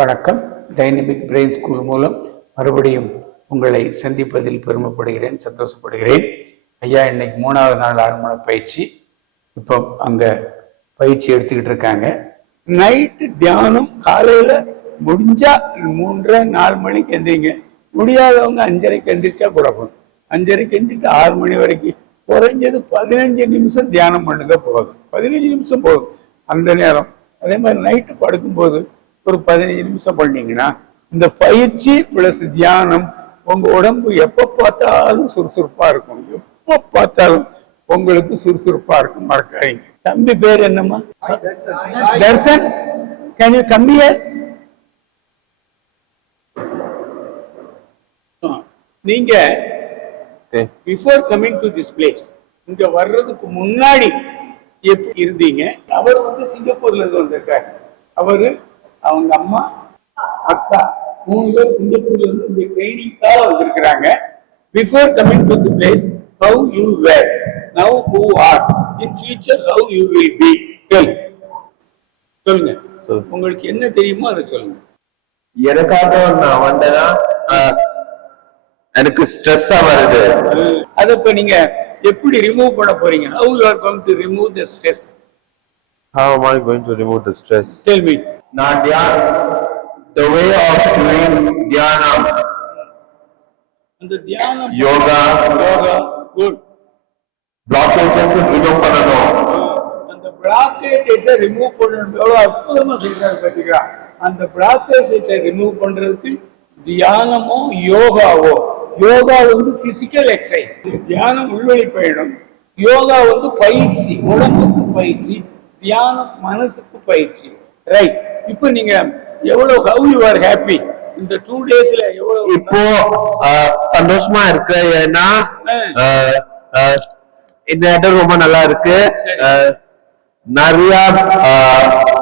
வணக்கம். Dynamic brain school மூலம் மறுபடியும் உங்களை சந்திப்பதில் பெருமைப்படுகிறேன் சந்தோஷப்படுகிறேன். ஐயா இன்னைக்கு மூணாவது நாள் ஆழ்மன பயிற்சி. இப்போ அங்க பயிற்சி எடுத்துக்கிட்டு இருக்காங்க. நைட்டு தியானம் காலையில முடிஞ்சா மூன்றரை நாலு மணிக்கு எந்திரிங்க. முடியாதவங்க அஞ்சரைக்கு எந்திரிச்சா கூட அஞ்சரைக்கு எந்திரிட்டு ஆறு மணி வரைக்கும் குறைஞ்சது பதினஞ்சு நிமிஷம் தியானம் பண்ணுங்க போதும். பதினஞ்சு நிமிஷம் போதும். அந்த நேரம். அதே மாதிரி நைட்டு படுக்கும்போது ஒரு பதினஞ்சு நிமிஷம் பண்ணீங்கன்னா இந்த பயிற்சி பிளஸ் தியானம் உங்க உடம்பு எப்ப பார்த்தாலும் சுறுசுறுப்பா இருக்கும். எப்ப பார்த்தாலும் உங்களுக்கு சுறுசுறுப்பா இருக்கும். மறக்காதீங்க. தம்பி பேர் என்னம்மா? Darshan can you come here நீங்க. Before coming to this place இங்க வர்றதுக்கு முன்னாடி எப்படி இருந்தீங்க? அவர் வந்து சிங்கப்பூர்ல இருந்து வந்திருக்காரு. அவரு அவங்க அம்மா அக்கா மூணு பேர் சிங்கப்பூர்ல இருந்து இந்த ட்ரைனிங்காக வந்திருக்கிறாங்க. Before coming to the place how you were now who are in future how you will be tell சொல்லுங்க. உங்களுக்கு என்ன தெரியுமோ அதை சொல்லுங்க. எனக்காக நான் வந்தேன்னா எனக்கு ஸ்ட்ரெஸ்ஸா வருது. அதை இப்ப நீங்க எப்படி ரிமூவ் பண்ண போறீங்க? How you are going to remove the stress am I going to remove the stress? Tell me நான் தியான் the way of doing தியானம் அந்த தியானம் யோகா யோகா குட் blockages ரிமூவ் பண்ணணும் அந்த பிளாக்கேஜஸை ரிமூவ் பண்ணணும் எவ்வளவு அற்புதமா சொல்றாரு பாத்தீங்களா? அந்த பிளாக்கேஜஸை ரிமூவ் பண்றதுக்கு தியானமோ யோகாவோ. யோகா வந்து பிசிக்கல் எக்ஸசைஸ் தியானம் உள்வழி பயணம் யோகா வந்து பயிற்சி உடம்புக்கு பயிற்சி தியானம் மனசுக்கு பயிற்சி. ரைட் இப்போ நீங்க எவ்வளவு ஹவ் யூ ஆர் ஹாப்பி இந்த டூ டேஸ்ல எவ்வளவு இப்போ சந்தோஷமா இருக்கு. ஏன்னா இந்த இடம் ரொம்ப நல்லா இருக்கு. நிறைய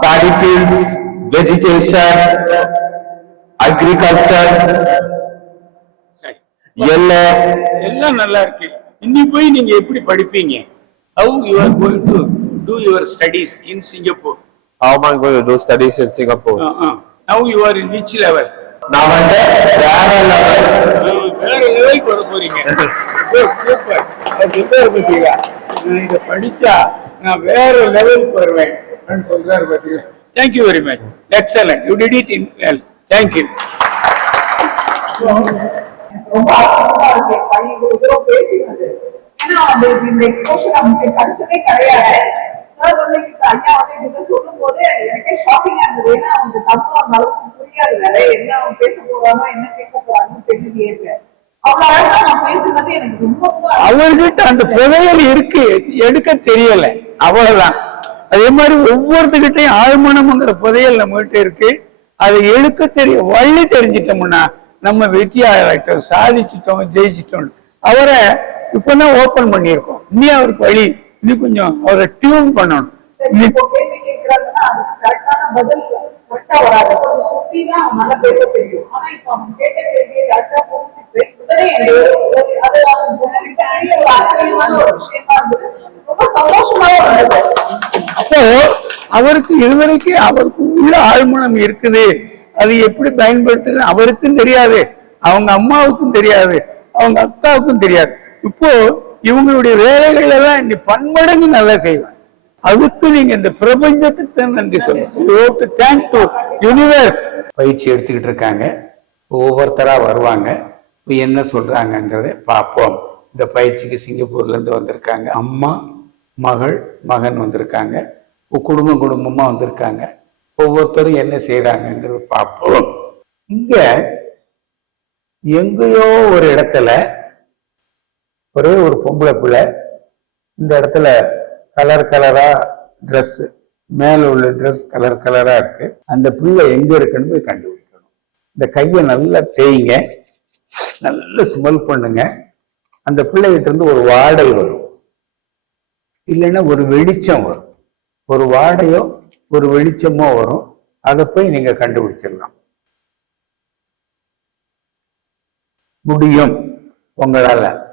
பாடி ஃபீல்ட்ஸ் வெஜிடேஷன் அக்ரிகல்ச்சர் சரி. எல்லை எல்லாம் நல்லா இருக்கு. இன்னி போய் நீங்க எப்படி படிப்பீங்க? How you are going to do your studies in Singapore How am I going to do studies in Singapore? Now you are in which level நான் வந்து வேற level. வேற லெவலுக்கு வர போறீங்க. சூப்பர் பார்த்தீங்களா நான் இதை படிச்சா நான் வேற லெவலுக்கு வருவேன் சொல்றாரு பார்த்தீங்களா thank you very much excellent you did it in well thank you ரொம்ப ஆர்வமா இருக்கு. தூரம் பேசினது ஏன்னா இந்த எக்ஸ்போஷர் அவங்களுக்கு கல்ச்சரே கிடையாது. சார் வந்து இப்ப ஐயா வந்து இப்படி சொல்லும் போது எனக்கே ஷாக்கிங்கா இருந்தது. ஏன்னா அவங்க தமிழ் அந்த அளவுக்கு புரியாது வேற என்ன அவங்க பேச போறானோ என்ன கேட்க போறாங்கன்னு தெரியலையே அவ்வளவு அழகா நான் பேசுனது எனக்கு ரொம்ப ரொம்ப அவர்கிட்ட அந்த புதையல் இருக்கு எடுக்க தெரியல. அவ்வளவுதான். அதே மாதிரி ஒவ்வொருத்துக்கிட்டையும் ஆழ்மனம்ங்கிற புதையல் நம்ம கிட்ட இருக்கு. அதை எடுக்க தெரிய வழி தெரிஞ்சிட்டோம்னா நம்ம வெற்றியாளர்கிட்ட சாதிச்சிட்டோம் ஜெயிச்சிட்டோம் அவரை இப்பதான் ஓபன் பண்ணியிருக்கோம். இனி அவருக்கு வழி இன்னும் கொஞ்சம் அவரை டியூன் பண்ணணும். அப்போ அவருக்கு இதுவரைக்கும் அவருக்கு உள்ள ஆழ்மனம் இருக்குது. அது எப்படி பயன்படுத்துறது அவருக்கும் தெரியாது. அவங்க அம்மாவுக்கும் தெரியாது. அவங்க அக்காவுக்கும் தெரியாது. இப்போ இவங்களுடைய வேலைகள் எல்லாம் நீ பன்மடங்கு நல்லா செய்வேன் அதுக்கு நீங்க இந்த பிரபஞ்சத்துக்கு நன்றி சொல்லுங்க தேங்க் டு யூனிவர்ஸ் பயிற்சி எடுத்துக்கிட்டு இருக்காங்க. ஒவ்வொருத்தரா வருவாங்க. என்ன சொல்றாங்கங்கிறத பார்ப்போம். இந்த பயிற்சிக்கு சிங்கப்பூர்ல இருந்து வந்திருக்காங்க. அம்மா மகள் மகன் வந்திருக்காங்க. குடும்பம் குடும்பமா வந்திருக்காங்க. ஒவ்வொருத்தரும் என்ன செய்யறாங்கிறத பார்ப்போம். இங்க எங்கேயோ ஒரு இடத்துல ஒரே ஒரு பொம்பளை பிள்ளை. இந்த இடத்துல கலர் கலரா ட்ரெஸ்ஸு மேல உள்ள ட்ரெஸ் கலர் கலரா இருக்கு. அந்த பிள்ளை எங்க இருக்குன்னு போய் கண்டுபிடிக்கணும். இந்த கையை நல்லா தேய்ங்க. நல்லா ஸ்மெல் பண்ணுங்க. அந்த பிள்ளைகிட்ட இருந்து ஒரு வாடை வரும். இல்லைன்னா ஒரு வெளிச்சம் வரும். ஒரு வாடையோ ஒரு வெளிச்சமோ வரும். அதை போய் நீங்க கண்டுபிடிச்சிடலாம். முடியும் உங்களால.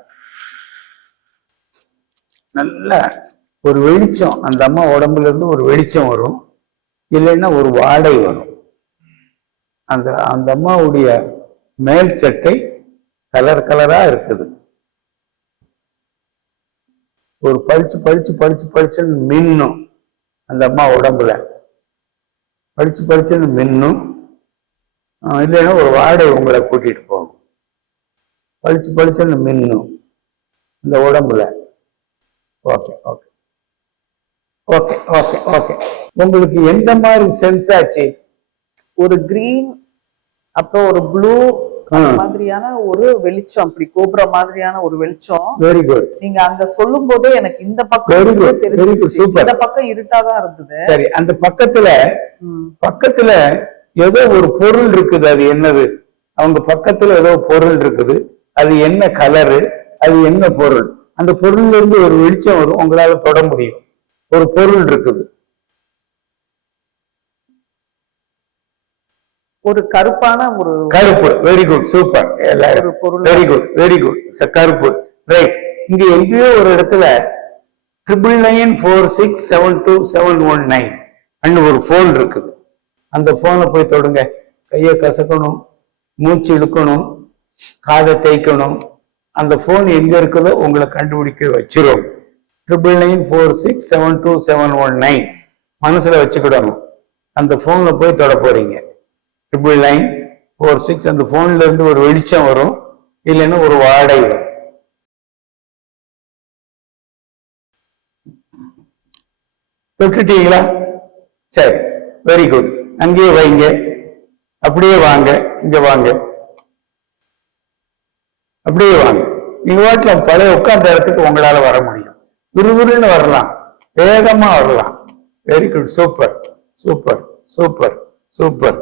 நல்ல ஒரு வெளிச்சம் அந்த அம்மா உடம்புல இருந்து ஒரு வெளிச்சம் வரும். இல்லைன்னா ஒரு வாடை வரும். அந்த அந்த அம்மாவுடைய மேல் சட்டை கலர் கலரா இருக்குது. ஒரு பளிச்சு பளிச்சு பளிச்சு பளிச்சுன்னு மின்னும் அந்த அம்மா உடம்புல. பளிச்சு பளிச்சுன்னு மின்னும். இல்லைன்னா ஒரு வாடை உங்களை கூட்டிட்டு போகும். பளிச்சு பளிச்சுன்னு மின்னும் இந்த உடம்புல. Okay okay okay okay okay உங்களுக்கு எந்த மாதிரி சென்ஸ் ஆச்சு? ஒரு கிரீன் அப்புறம் ஒரு ப்ளூ. மாதிரியான ஒரு வெளிச்சம் அப்படி கோபுர மாதிரியான ஒரு வெளிச்சம். வெரி குட் நீங்க அங்க சொல்லும் போதே எனக்கு இந்த பக்கம் தெரிஞ்சிருச்சு. இந்த பக்கம் இருட்டாதான் இருந்தது. சரி அந்த பக்கத்துல. பக்கத்துல ஏதோ ஒரு பொருள் இருக்குது. அது என்னது? அவங்க பக்கத்துல ஏதோ பொருள் இருக்குது. அது என்ன கலரு அது என்ன பொருள்? அந்த பொருள்ல இருந்து ஒரு வெளிச்சம் வரும் உங்களால தொட முடியும். ஒரு பொருள் இருக்குது. ஒரு கருப்பான ஒரு கருப்பு. வெரி குட் சூப்பர் பொருள். வெரி குட் வெரி குட் கருப்பு. ரைட் இங்க எங்கேயோ ஒரு இடத்துல triple nine four six seven two seven one nine அன்னு ஒரு ஃபோன் இருக்குது. அந்த போனை போய் தொடுங்க. கையை கசக்கணும் மூச்சு இழுக்கணும் காதை தேய்க்கணும் அந்த போன் எங்க இருக்குதோ உங்களை கண்டுபிடிக்க வச்சிரும். Triple nine four six seven two seven one nine மனசுல வச்சுக்கிடணும். அந்த போன்ல போய் தொட போறீங்க. ட்ரிபிள் நைன் ஃபோர் சிக்ஸ் அந்த போன்ல இருந்து ஒரு வெளிச்சம் வரும். இல்லைன்னா ஒரு வாடகை வரும். தொட்டுட்டீங்களா? சரி வெரி குட் அங்கேயே வைங்க. அப்படியே வாங்க இங்க வாங்க. அப்படியே வாங்க. நீங்க வாட்டில் பழைய உட்கார்ந்த இடத்துக்கு உங்களால வர முடியும். விறுவிறுன்னு வரலாம். வேகமா வரலாம். Very good super super super super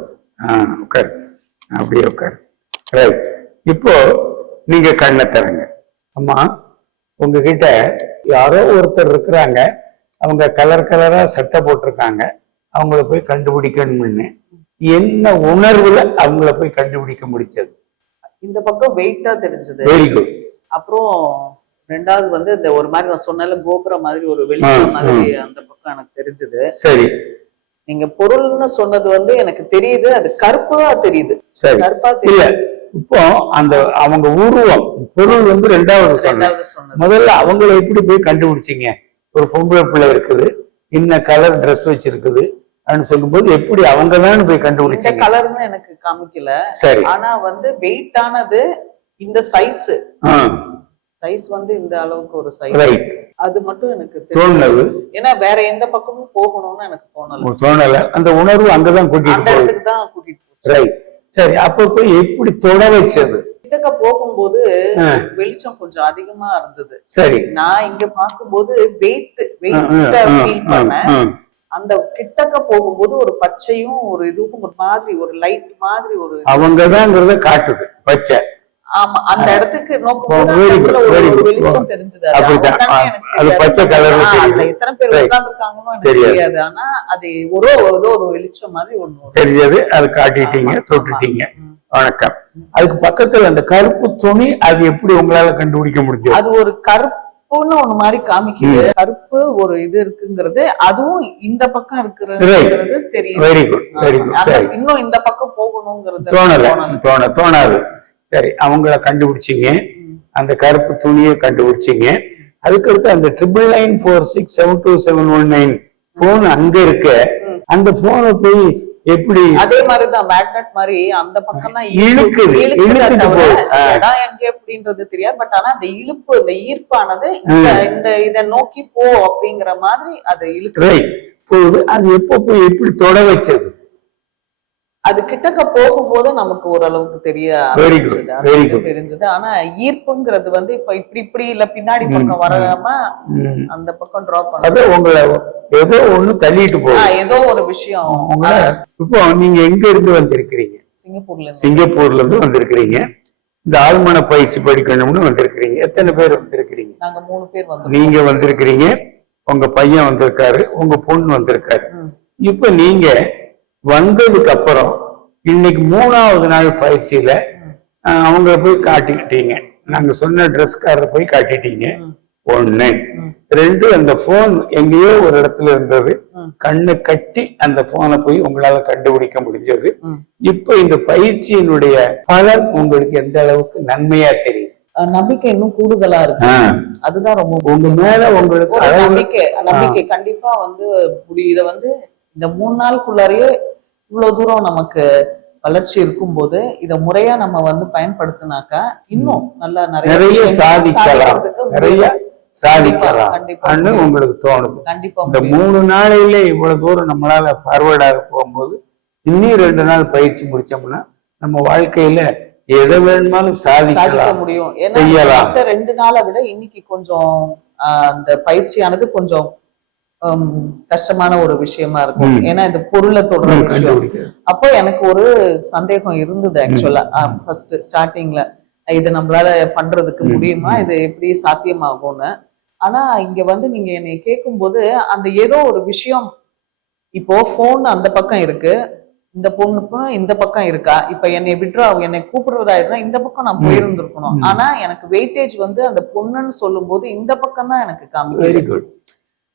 ஆஹ் உட்காரு. அப்படியே உட்காரு. ரைட் இப்போ நீங்க கண்ணை தரங்க அம்மா உங்ககிட்ட யாரோ ஒருத்தர் இருக்கிறாங்க. அவங்க கலர் கலரா சட்டை போட்டிருக்காங்க. அவங்கள போய் கண்டுபிடிக்கணும்னு. என்ன உணர்வுல அவங்கள போய் கண்டுபிடிக்க முடிச்சது? இந்த பக்கம் வெயிட்டா தெரிஞ்சது. வெரி குட் அப்புறம் ரெண்டாவது வந்து இந்த ஒரு மாதிரி நான் சொன்னால கோபுரம் மாதிரி ஒரு வெளிச்சம் மாதிரி அந்த பக்கம் எனக்கு தெரிஞ்சது. சரி. நீங்க பொருள்னு சொன்னது வந்து எனக்கு தெரியுது அது கருப்பா தெரியுது. சரி. கருப்பா தெரியுது. இப்போ அந்த அவங்க உருவம் பொருள் வந்து ரெண்டாவது சொன்னது. முதல்ல அவங்கள எப்படி போய் கண்டுபிடிச்சீங்க? ஒரு பொம்பளை பிள்ளை இருக்குது இன்ன கலர் Dress வச்சிருக்குது அப்படின்னு சொல்லும்போது எப்படி அவங்க தான் போய் இந்த கண்டுபிடிச்சீங்க? கலர்னு எனக்கு காமிக்கல. சரி. ஆனா வந்து வெயிட் ஆனது இந்த சைஸ் சைஸ் வந்து இந்த அளவுக்கு ஒரு சைஸ் ரைட் அது மட்டும் எனக்கு தோணுனது? ஏன்னா வேற எந்த பக்கமும் போகணும்னு எனக்கு தோணல. தோணல. அந்த உணர்வு அங்கதான் கூட்டிட்டு போகுது. தான் கூட்டிட்டு ரைட் சரி அப்ப போய் எப்படி தொட வச்சது? கிட்டக்க போகும்போது. வெளிச்சம் கொஞ்சம் அதிகமா இருந்தது. சரி. நான் இங்க பார்க்கும்போது வெயிட் வெயிட் ஃபீல் பண்ணேன். அந்த கிட்டக்க போகும்போது ஒரு பச்சையும் ஒரு இதுவும் ஒரு மாதிரி ஒரு லைட் மாதிரி ஒரு அவங்கதாங்கிறத காட்டுது பச்சை ஆமா அந்த இடத்துக்கு நோக்கும். வெளிச்சம் தெரிஞ்சது அது தெரியாது. தெரியுது. அதுல எத்தனை பேர். உட்கார்ந்துருக்காங்கன்னு எனக்கு தெரியாது. தெரியாது ஆனா அது ஒரு ஏதோ ஒரு வெளிச்சம் மாதிரி ஒண்ணு. தெரிஞ்சது அது காட்டிட்டீங்க தொட்டுட்டீங்க. வணக்கம் அதுக்கு பக்கத்துல அந்த கருப்பு துணி அது எப்படி உங்களால கண்டுபிடிக்க முடிஞ்சது அது ஒரு கருப்புன்னு ஒண்ணு மாதிரி காமிக்குது. கருப்பு ஒரு இது இருக்குங்கிறது அதுவும் இந்த பக்கம் இருக்கிறது தெரியுது. Very good very. குட் சரி. இன்னும் இந்த பக்கம் போகணுங்கிறது தோணல. தோண தோணாது. சரி அவங்கள கண்டுபிடிச்சீங்க. அந்த கருப்பு துணியை கண்டுபிடிச்சீங்க. அதுக்கடுத்து அந்த triple nine four six seven two seven one nine phone அங்க இருக்க. அந்த போனை போய் எப்படி? அதே மாதிரிதான் மேக்னெட் மாதிரி அந்த பக்கம் தான் இழுக்குது. இடம் எங்க எப்படின்றது தெரியாது. பட் ஆனா அந்த இழுப்பு இந்த ஈர்ப்பானது இந்த இந்த இத நோக்கி போ அப்படிங்கிற மாதிரி அதை இழுக்குது. ரைட் போகுது அது எப்போ போய் எப்படி தொட வச்சது? அது கிட்டக்க போகும்போது நமக்கு ஓரளவுக்கு தெரிய. தெரிஞ்சது. ஆனா ஈர்ப்புங்கிறது வந்து இப்ப இப்படி இப்படி இல்ல பின்னாடி பக்கம் வராம. அந்த பக்கம் டிராப் பண்ண அது உங்களை ஏதோ ஒண்ணு தள்ளிட்டு போகுது. ஏதோ ஒரு விஷயம். உங்களை இப்போ நீங்க எங்க இருந்து வந்திருக்கிறீங்க? சிங்கப்பூர்ல சிங்கப்பூர்ல இருந்து வந்திருக்கிறீங்க. இந்த ஆழ்மன பயிற்சி படிக்கணும்னு வந்திருக்கிறீங்க. எத்தனை பேர் வந்திருக்கிறீங்க? நாங்க மூணு பேர் வந்து நீங்க வந்திருக்கிறீங்க. உங்க பையன் வந்திருக்காரு. உங்க பொண்ணு வந்திருக்காரு. இப்ப நீங்க வந்ததுக்கு அப்புறம் இன்னைக்கு மூணாவது நாள் பயிற்சியில அஹ், அவங்கள போய் காட்டிக்கிட்டீங்க. நாங்க சொன்ன ட்ரெஸ்காரரை போய் காட்டிட்டீங்க. ஒண்ணு. ரெண்டு அந்த போன் எங்கேயோ ஒரு இடத்துல இருந்தது. கண்ணு கட்டி அந்த போனை போய் உங்களால கண்டுபிடிக்க முடிஞ்சது. இப்போ இந்த பயிற்சியினுடைய பலன் உங்களுக்கு எந்த அளவுக்கு நன்மையா தெரியுது? அஹ் நம்பிக்கை இன்னும் கூடுதலா இருக்கு. அதுதான் ரொம்ப உங்க மேல உங்களுக்கு நம்பிக்கை நம்பிக்கை கண்டிப்பா வந்து இத வந்து இந்த மூணு நாளுக்குள்ளாரையே இவ்வளவு தூரம் நமக்கு வளர்ச்சி இருக்கும்போது இத முறையா நம்ம வந்து பயன்படுத்தினாக்கா இன்னும் நல்லா நிறைய சாதிக்கலாம் நிறைய. சாதிக்கலாம் கண்டிப்பா. உங்களுக்கு தோணுது கண்டிப்பா இந்த. மூணு நாளையில இவ்வளவு தூரம் நம்மளால ஃபார்வர்டாக போகும்போது இன்னும் ரெண்டு நாள் பயிற்சி முடிச்சோம்னா நம்ம வாழ்க்கையில எதை வேணுமாலும் சாதிக்க முடியும் ஏன்னா ரெண்டு நாளை விட இன்னைக்கு கொஞ்சம் அந்த பயிற்சியானது கொஞ்சம் கஷ்டமான ஒரு விஷயமா இருக்கும். ஏன்னா இந்த பொருளை தொடர விஷயம். அப்போ எனக்கு ஒரு சந்தேகம் இருந்தது ஆக்சுவலா ஃபர்ஸ்ட் ஸ்டார்டிங்ல இது நம்மளால பண்றதுக்கு முடியுமா? இது எப்படி சாத்தியமாகும்னு. ஆனா இங்க வந்து நீங்க என்னை கேட்கும்போது அந்த ஏதோ ஒரு விஷயம். இப்போ போன் அந்த பக்கம் இருக்கு. இந்த பொண்ணுக்கும் இந்த பக்கம் இருக்கா? இப்ப என்னை விட்ரா என்னை கூப்பிடுறதா இருந்தா இந்த பக்கம் நான். போயிருந்திருக்கணும். ஆனா எனக்கு வெயிட்டேஜ் வந்து அந்த பொண்ணுன்னு சொல்லும்போது இந்த பக்கம் தான் எனக்கு குட்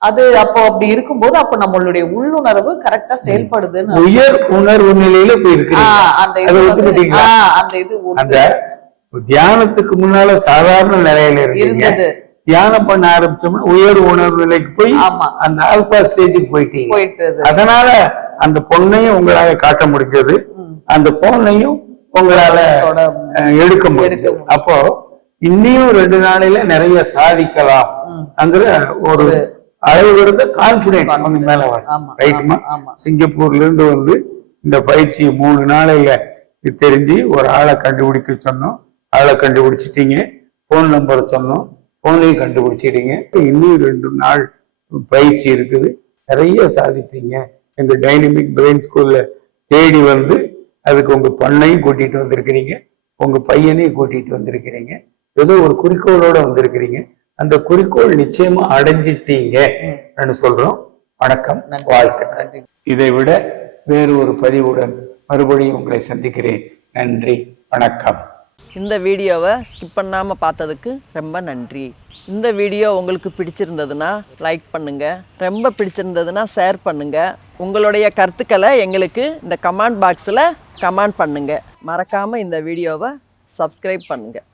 அது அப்போ அப்படி இருக்கும்போது அப்ப நம்மளுடைய உள்ளுணர்வு கரெக்டா செயல்படுதுன்னு உயர் உணர்வு நிலையில போய் ஆ, இருக்கிறீங்க அந்த இது அந்த இது அந்த தியானத்துக்கு முன்னால சாதாரண நிலையில இருந்தது. தியானம் பண்ண ஆரம்பிச்சோம்னா உயர் உணர்வு நிலைக்கு போய் அந்த ஆல்பா ஸ்டேஜுக்கு போயிட்டீங்க. போயிட்டது. அதனால அந்த பொண்ணையும் உங்களால காட்ட முடிஞ்சது. அந்த போனையும் உங்களால எடுக்க முடிஞ்சது. அப்போ இன்னியும் ரெண்டு நாளையில நிறைய சாதிக்கலாம். அங்கிற ஒரு அளவு இருந்த கான்பிடென்ட் அவங்க மேல வரும். ரைட்டுமா சிங்கப்பூர்ல இருந்து வந்து இந்த பயிற்சி மூணு நாளையில தெரிஞ்சு ஒரு ஆளை கண்டுபிடிக்க சொன்னோம். ஆளை கண்டுபிடிச்சிட்டீங்க. ஃபோன் நம்பரை சொன்னோம். ஃபோனையும் கண்டுபிடிச்சிட்டீங்க. இன்னும் ரெண்டு நாள் பயிற்சி இருக்குது. நிறைய சாதிப்பீங்க. எங்க டைனமிக் பிரெயின் ஸ்கூல்ல தேடி வந்து அதுக்கு உங்க பொண்ணையும் கூட்டிட்டு வந்திருக்கிறீங்க. உங்க பையனையும் கூட்டிட்டு வந்திருக்கிறீங்க. ஏதோ ஒரு குறிக்கோளோட வந்திருக்கிறீங்க. அந்த குறிக்கோள் நிச்சயமா அடைஞ்சிட்டீங்க சொல்றோம். வணக்கம். வாழ்க்கை இதை விட வேறு ஒரு பதிவுடன் மறுபடியும் உங்களை சந்திக்கிறேன். நன்றி. வணக்கம். இந்த வீடியோவை ஸ்கிப் பண்ணாமல் பார்த்ததுக்கு ரொம்ப நன்றி. இந்த வீடியோ உங்களுக்கு பிடிச்சிருந்ததுன்னா லைக் பண்ணுங்கள் ரொம்ப பிடிச்சிருந்ததுன்னா ஷேர் பண்ணுங்கள் உங்களுடைய கருத்துக்களை எங்களுக்கு இந்த கமெண்ட் பாக்ஸில் கமெண்ட் பண்ணுங்கள் மறக்காமல் இந்த வீடியோவை சப்ஸ்கிரைப் பண்ணுங்கள்